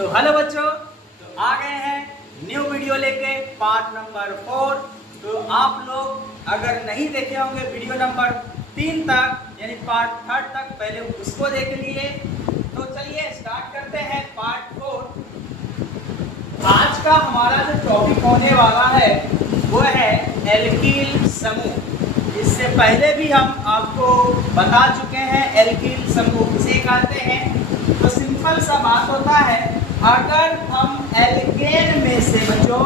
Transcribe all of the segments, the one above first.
तो हेलो बच्चों, तो आ गए हैं न्यू वीडियो लेके पार्ट नंबर 4। तो आप लोग अगर नहीं देखे होंगे वीडियो नंबर 3 तक यानी पार्ट 3 तक, पहले उसको देख लिए। तो चलिए स्टार्ट करते हैं पार्ट 4। आज का हमारा जो टॉपिक होने वाला है वो है एल्कील समूह। इससे पहले भी हम आपको बता चुके हैं एल्कील समूह किसे कहते हैं। तो सिंपल सा बात होता है, अगर हम एल्केन में से बच्चों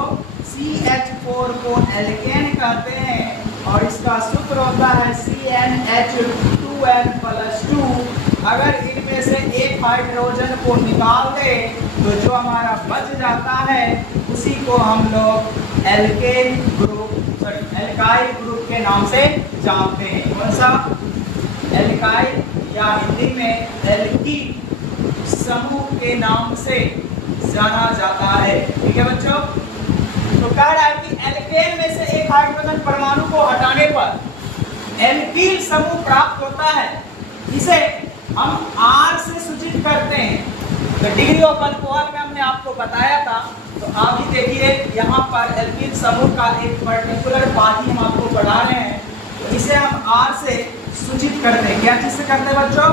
CH4 को एल्केन कहते हैं और इसका सूत्र होता है CnH2n+2। अगर इनमें से एक हाइड्रोजन को निकाल दे तो जो हमारा बच जाता है उसी को हम लोग एल्केन ग्रुप एल्काइल ग्रुप के नाम से जानते हैं। कौन सा? एल्काइल या हिंदी में एल्कीन समूह के नाम से जाना जाता है। ठीक है बच्चों, तो कह रहा है कि एल्केन में से एक हाइड्रोजन परमाणु को हटाने पर एल्कील समूह प्राप्त होता है। इसे हम R से सूचित करते हैं। तो डिग्री ऑफ अल्कोहल में हमने आपको बताया था। तो आप ही देखिए यहाँ पर एल्कील समूह का एक पर्टिकुलर पार्टी हम आपको पढ़ा रहे हैं। तो इसे हम R से सूचित करते हैं। क्या चीज से करते हैं बच्चों?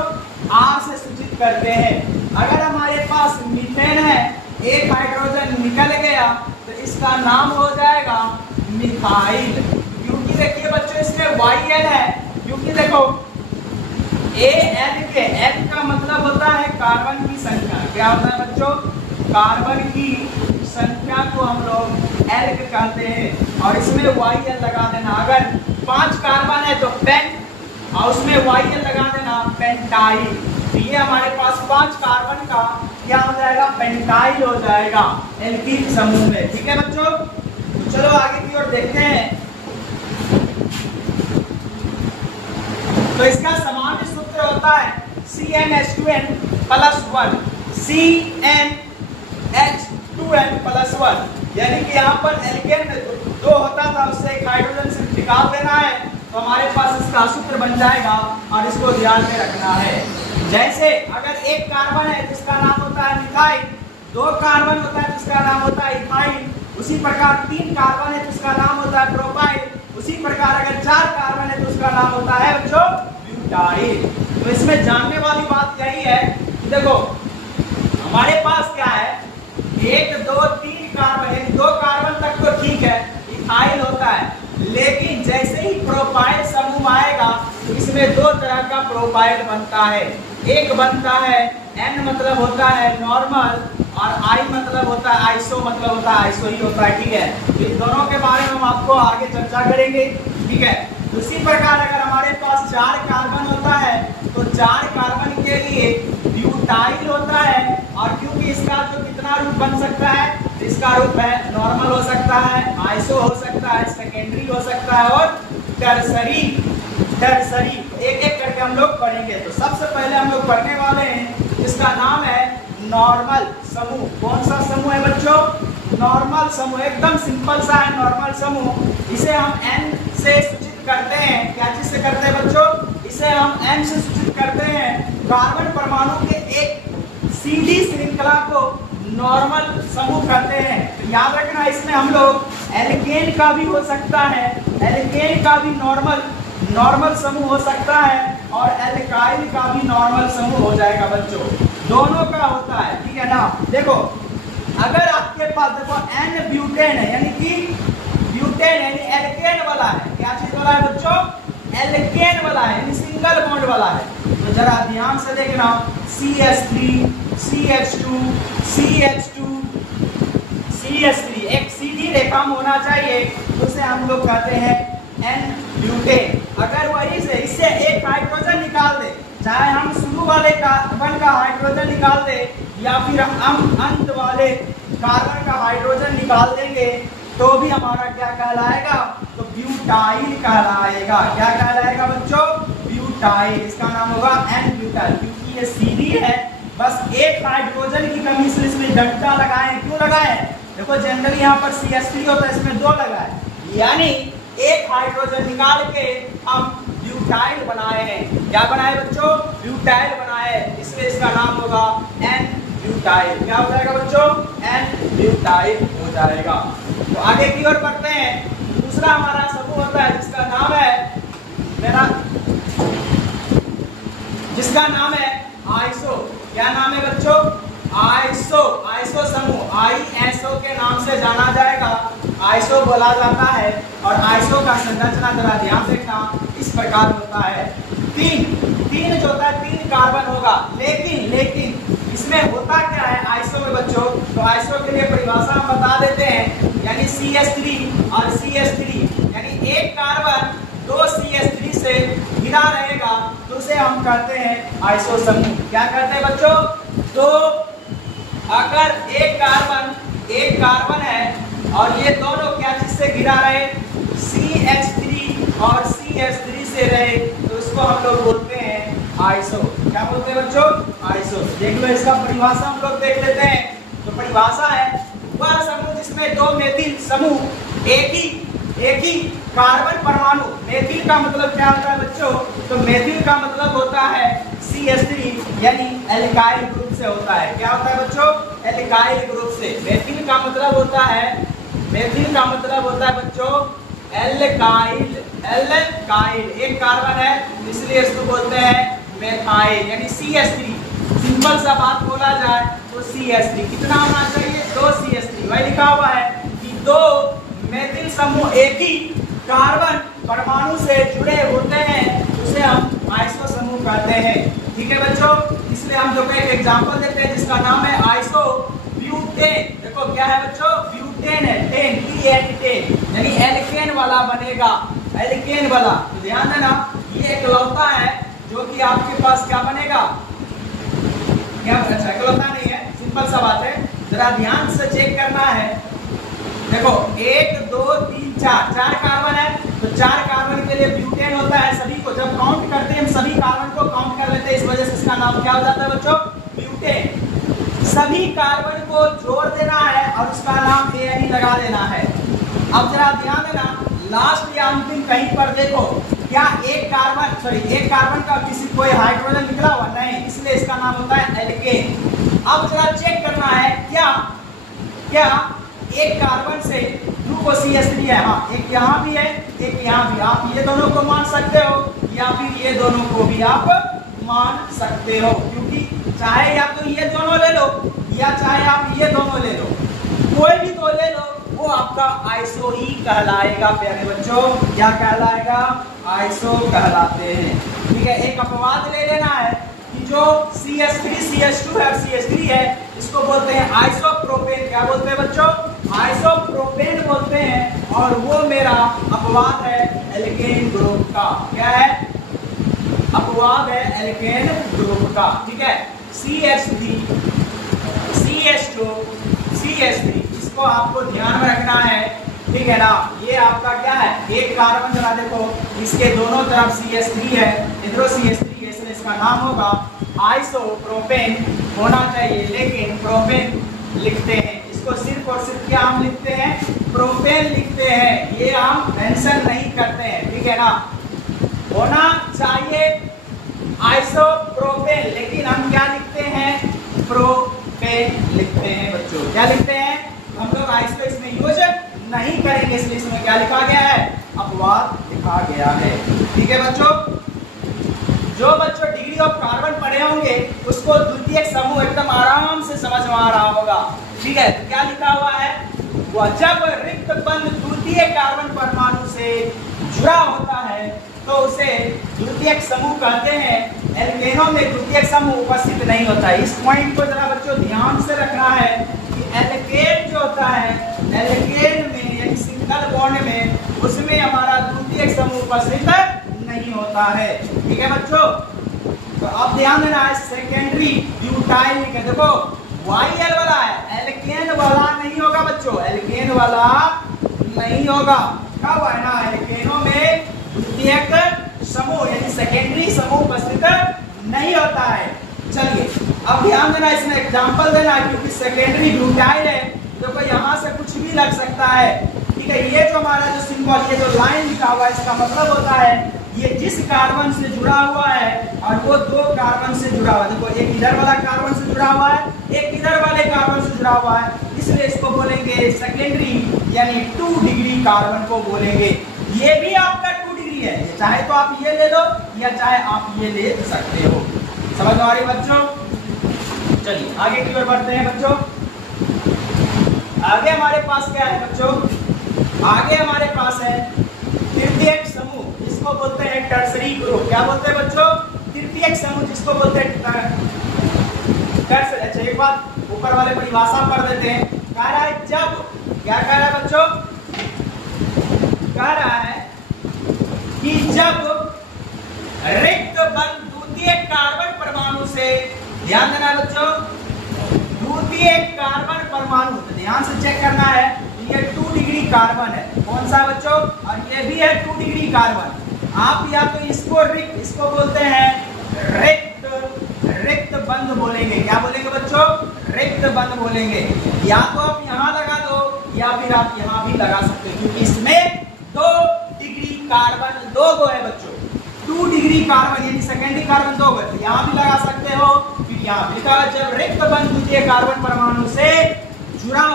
R से सूचित करते हैं। अगर हमारे पास मीथेन है, एक हाइड्रोजन निकल गया तो इसका नाम हो जाएगा मिथाइल। क्योंकि देखिए बच्चों इसमें YL है, क्योंकि देखो AL के L का मतलब होता है कार्बन की संख्या। क्या होता है बच्चों? कार्बन की संख्या को हम लोग L कहते हैं और इसमें YL लगा देना। अगर 5 कार्बन है तो पेंट और उसमें YL लगा देना पेंटाइल। तो ये हमारे पास 5 कार्बन का क्या हो जाएगा? पेंटाइल हो जाएगा एल्कील समूह में। ठीक है बच्चों, चलो आगे की ओर देखते हैं। तो इसका सामान्य सूत्र होता है CnH2n+1। CnH2n+1 यानी कि यहाँ पर एल्केन में 2 होता था, उससे एक हाइड्रोजन से निकाल देना है तो हमारे पास इसका सूत्र बन जाएगा और इसको ध्यान में रखना है। जैसे अगर एक कार्बन है जिसका नाम होता है मिथाइल, 2 कार्बन होता है जिसका नाम होता है इथाइल, उसी प्रकार 3 कार्बन है जिसका नाम होता है प्रोपाइल, उसी प्रकार अगर 4 कार्बन है तो उसका नाम होता है बच्चों ब्यूटाइल। तो इसमें जानने वाली बात यही है, देखो हमारे पास क्या है, 1 2 3 कार्बन है, 2 कार्बन तक तो ठीक है, इथाइल होता है। लेकिन जैसे ही प्रोपाइल समूह आएगा तो इसमें 2 तरह का प्रोपाइल बनता है। एक बनता है N मतलब होता है नॉर्मल और I मतलब होता है आइसो, मतलब होता है आइसो ही होता है। ठीक है, तो इन दोनों के बारे में हम आपको आगे चर्चा करेंगे। ठीक है, उसी प्रकार अगर हमारे पास 4 कार्बन होता है तो 4 कार्बन के लिए ब्यूटाइल होता है। और क्योंकि इसका जो कितना रूप बन सकता है, इसका रूप है नॉर्मल हो सकता है, आइसो हो सकता है, सेकेंडरी हो सकता है और टर्सरी। एक एक करके हम लोग पढ़ेंगे। तो सबसे पहले हम लोग पढ़ने वाले हैं जिसका नाम है नॉर्मल समूह। कौन सा समूह है बच्चों? नॉर्मल समूह। एकदम सिंपल सा है नॉर्मल समूह। इसे हम N से सूचित करते हैं। क्या चीज से करते हैं बच्चों? इसे हम N से सूचित करते हैं। कार्बन परमाणु के एक सीधी श्रृंखला को नॉर्मल समूह कहते हैं। तो याद रखना, इसमें हम लोग एल्केन का भी हो सकता है, एल्केन का भी नॉर्मल समूह हो सकता है और एल्काइल का भी नॉर्मल समूह हो जाएगा बच्चों, दोनों का होता है। ठीक है ना? देखो अगर आपके पास देखो N ब्यूटेन है, यानी कि ब्यूटेन यानी एल्केन वाला है। क्या चीज वाला है बच्चों? एल्केन वाला है, यानी सिंगल बॉन्ड वाला है। तो जरा ध्यान से देखना, CH3 CH2 CH2 CH3 एक सीधी रेखा में होना चाहिए, उसे हम लोग कहते हैं N ब्यूटेन। अगर वही से इससे एक हाइड्रोजन निकाल दे, चाहे हम शुरू वाले कार्बन का हाइड्रोजन निकाल दे या फिर हम अंत वाले कार्बन का हाइड्रोजन निकाल देंगे तो भी हमारा क्या कहलाएगा? तो ब्यूटाइल कहलाएगा। क्या कहलाएगा बच्चों? ब्यूटाइल। इसका नाम होगा N ब्यूटाइल। क्योंकि ये सीधी है, बस एक हाइड्रोजन की कमी से इसमें डंटा लगाए। क्यों लगाए? देखो जनरली यहाँ पर CH3 होता है, इसमें 2 लगाए, यानी एक हाइड्रोजन निकाल के हम ब्यूटाइल बनाए हैं। क्या बनाए बच्चों? ब्यूटाइल बनाए, इसलिए इसका नाम होगा N ब्यूटाइल। क्या हो जाएगा बच्चों? एन ब्यूटाइल हो जाएगा। तो आगे की ओर बढ़ते हैं। दूसरा हमारा समूह होता है जिसका नाम है आइसो। क्या नाम है बच्चों? आइसो। आइसो समूह आईएसओ के नाम से जाना जाएगा, आइसो बोला जाता है। और आइसो का संरचना जरा ध्यान देखना इस प्रकार होता है। तीन जो होता है 3 कार्बन होगा, लेकिन इसमें होता क्या है आइसो में बच्चों? तो आइसो के लिए परिभाषा हम बता देते हैं, यानी CH3 और CH3, यानी एक कार्बन 2 CH3 से घिरा रहेगा तो उसे हम कहते हैं आइसो समूह। क्या कहते हैं बच्चों? तो अगर एक कार्बन है और ये दोनों क्या चीज से घिरा रहे? CH3 और CH3 से रहे तो इसको हम लोग बोलते हैं आइसो। क्या बोलते हैं बच्चों? आइसो। देख लो इसका परिभाषा हम लोग देख लेते हैं। तो परिभाषा है वह समूह जिसमें 2 मेथिल समूह एक ही कार्बन परमाणु। मेथिल का मतलब क्या होता है बच्चों? तो मेथिल का मतलब होता है CH3, यानी एल्काइल ग्रुप से होता है। क्या होता है बच्चों? एल्काइल ग्रुप से। मेथिल का मतलब होता है बच्चों एल्काइल। एक कार्बन है इसलिए इसको बोलते हैं मेथाइल, यानी CH3। सिंपल सा बात बोला जाए तो CH3 कितना होना चाहिए? 2 CH3। वही लिखा हुआ है कि 2 मेथिल समूह एक ही कार्बन परमाणु से जुड़े होते हैं, उसे हम आइसो समूह कहते हैं। ठीक है बच्चों, इसलिए हम जो एक एग्जांपल देते हैं जिसका नाम है आइसो ब्यूटेन। देखो क्या है बच्चों? ब्यूटेन है, टेन, यानी एल्केन वाला बनेगा, एल्केन वाला। तो ध्यान देना ये इकलौता है जो कि आपके पास क्या बनेगा? क्या? अच्छा इकलौता नहीं है, सिंपल सा बात है, जरा ध्यान से चेक करना है। देखो 1 2 3 4 कार्बन है, तो 4 कार्बन के लिए ब्यूटेन होता है। सभी को जब काउंट करते हैं हम सभी कार्बन को काउंट कर लेते हैं, इस वजह से इसका नाम क्या हो जाता है बच्चों? ब्यूटेन। सभी कार्बन को जोड़ देना है और उसका नाम एन लगा देना है। अब जरा ध्यान देना, लास्ट या अंतिम कहीं पर देखो क्या एक कार्बन का किसी कोई हाइड्रोजन निकला हुआ नहीं, इसलिए इसका नाम होता है एल्केन। अब जरा चेक करना है क्या एक कार्बन से 2 CH3 है। हाँ, एक यहाँ भी है, एक यहाँ भी। आप ये दोनों को मान सकते हो या फिर ये दोनों को भी आप मान सकते हो, क्योंकि चाहे या तो ये दोनों ले लो या चाहे आप ये दोनों ले लो, कोई भी दो ले लो, वो आपका आइसो ही कहलाएगा प्यारे बच्चों। क्या कहलाएगा? आइसो कहलाते हैं। ठीक है, एक अपवाद ले लेना है कि जो CH3 CH2 है, CH3 है, इसको बोलते हैं आइसोप्रोपेन। क्या बोलते हैं बच्चों? आइसोप्रोपेन बोलते हैं। और वो मेरा अपवाद है एल्केन ग्रुप का। क्या है? अपवाद है एल्केन ग्रुप का। ठीक है, CH3 CH2 CH3, इसको आपको ध्यान में रखना है। ठीक है ना? ये आपका क्या है? एक कार्बन जरा देखो, इसके दोनों तरफ CH3 है, इधर CH3 है, इसलिए इसका नाम होगा आइसोप्रोपेन होना चाहिए, लेकिन प्रोपेन लिखते हैं इसको। सिर्फ और सिर्फ क्या हम लिखते हैं? प्रोपेन लिखते हैं, ये हम मेंशन नहीं करते हैं। ठीक है ना? होना चाहिए आइसोप्रोपेन, लेकिन हम क्या लिखते हैं? प्रोपेन लिखते हैं बच्चों। क्या लिखते हैं? हम लोग आइसो इसमें यूज नहीं करेंगे, इसलिए इसमें क्या लिखा गया है? अपवाद लिखा गया है। ठीक है बच्चों, जो बच्चों डिग्री ऑफ कार्बन पढ़े होंगे उसको द्वितीयक समूह एकदम आराम से समझ में आ रहा होगा। ठीक है, तो क्या लिखा हुआ है? वह जब रिक्त बंध द्वितीय कार्बन परमाणु से जुड़ा होता है तो उसे द्वितीयक समूह कहते हैं। एल्केनों में द्वितीयक समूह उपस्थित नहीं होता है। इस पॉइंट को जरा बच्चों ध्यान से रखना है कि एल्केन जो होता है, एल्केन में यानी सिंगल बॉन्ड में, उसमें हमारा द्वितीयक समूह उपस्थित नहीं होता है। ठीक है बच्चों, तो अब ध्यान देना है सेकेंडरी ब्यूटाइल। देखो YL वाला है, एल्केन वाला नहीं होगा बच्चों, एल्केन वाला नहीं होगा। क्या हुआ है ना? एल्केनों में द्वितीयक समूह यानी सेकेंडरी समूह उपस्थित नहीं होता है। चलिए अब ध्यान देना, इसमें एग्जांपल देना, क्योंकि सेकेंडरी ब्यूटाइल है। देखो यहाँ से कुछ भी लग सकता है। ठीक है, ये जो हमारा जो सिंबल, ये जो लाइन लिखा हुआ है, इसका मतलब होता है ये जिस कार्बन से जुड़ा हुआ है और वो 2 कार्बन से जुड़ा हुआ है। देखो एक इधर वाला कार्बन से जुड़ा हुआ है, एक इधर वाले कार्बन से जुड़ा हुआ है, इसलिए इसको बोलेंगे सेकेंडरी, यानी 2 डिग्री कार्बन को बोलेंगे। ये भी आपका 2 डिग्री है, चाहे तो आप ये ले लो या चाहे आप ये ले सकते हो। समझ आ रही बच्चों? चलिए आगे की ओर बढ़ते हैं बच्चों। आगे हमारे पास क्या है बच्चों? आगे हमारे पास है तृतीयक समूह, जिसको बोलते हैं टर्सरी ग्रुप। क्या बोलते हैं बच्चों? तृतीयक समूह, जिसको बोलते हैं टर्सरी। अच्छा एक बात ऊपर वाले परिभाषा पढ़ देते हैं। कह रहा है जब, क्या कह रहा है बच्चों? कह रहा है कि जब रिक्त बंध द्वितीयक कार्बन परमाणु से, ध्यान देना बच्चों, द्वितीयक कार्बन परमाणु, तो ध्यान से चेक करना है, ये 2 डिग्री कार्बन है। कौन सा बच्चों? और ये भी है 2 डिग्री कार्बन। आप या तो इसको रिक्त, इसको बोलते हैं रिक्त, रिक्त बंध बोलेंगे। क्या बोलेंगे बच्चों? रिक्त बंध बोलेंगे। या तो आप यहाँ लगा दो या फिर आप यहाँ भी लगा सकते हो, क्योंकि इसमें 2 डिग्री कार्बन 2 गो है बच्चों। 2 डिग्री कार्बन यानी सेकेंडरी कार्बन 2 गो, यहाँ भी लगा सकते हो, क्योंकि यहाँ लिखा है जब रिक्त बंध द्वितीय कार्बन परमाणु से जुड़ा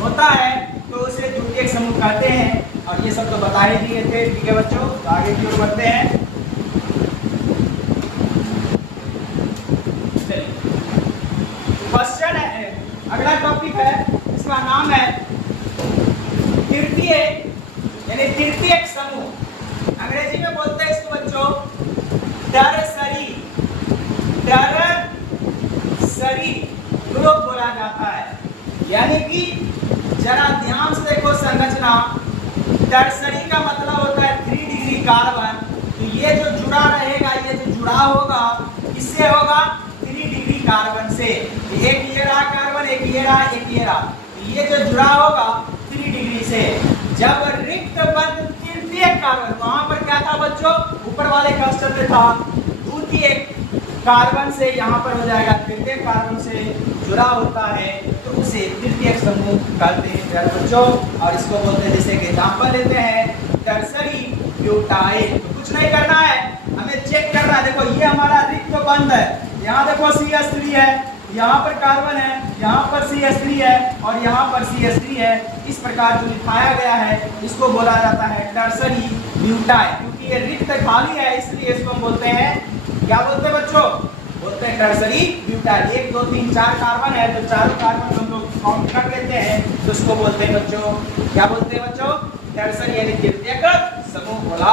होता है तो उसे द्वितीयक समूह कहते हैं। और ये सब तो बता ही दिए थे। ठीक है बच्चों, तो आगे की ओर बढ़ते हैं। क्वेश्चन है, अगला टॉपिक है, इसका नाम है तृतीय यानी तृतीयक समूह। अंग्रेजी में बोलते हैं इसको बच्चों टर्सरी, टर्सरी ग्रुप बोला जाता है। यानी कि जरा ध्यान से देखो संरचना, टर्सरी का मतलब होता है 3 डिग्री कार्बन। तो ये जो जुड़ा रहेगा, ये जो जुड़ा होगा, किससे होगा? 3 डिग्री कार्बन से। एक ये रहा कार्बन, एक ये रहा, एक ये रहा, तो ये जो जुड़ा होगा 3 डिग्री से। जब रिक्त बंध तृतीयक कार्बन, वहां पर क्या था बच्चों? ऊपर वाले क्लस्टर में था द्वितीयक कार्बन से, यहाँ पर हो जाएगा तृतीयक कार्बन से जुड़ा होता है, तो उसे तृतीयक समूह कहते हैं बच्चों। और इसको बोलते हैं, जैसे कि एग्जांपल लेते हैं टर्सरी ब्यूटाइल। तो कुछ नहीं करना है, हमें चेक करना है। देखो ये हमारा रिक्त बंध है, यहाँ देखो CH3 है, यहाँ पर कार्बन है, यहाँ पर CH3 है और यहाँ पर CH3 है। इस प्रकार जो लिखाया गया है इसको बोला जाता है टर्सरी ब्यूटाइल। क्योंकि ये रिक्त खाली है इसलिए इसको हम बोलते हैं, क्या बोलते हैं बच्चों? बोलते हैं टर्सरी ब्यूटाइल। 1 2 3 4 कार्बन है, तो चारों कार्बन हम लोग काउंट कर लेते हैं, तो उसको बोलते हैं बच्चों, क्या बोलते हैं बच्चों? टर्सरी यानी तृतीयक समूह बोला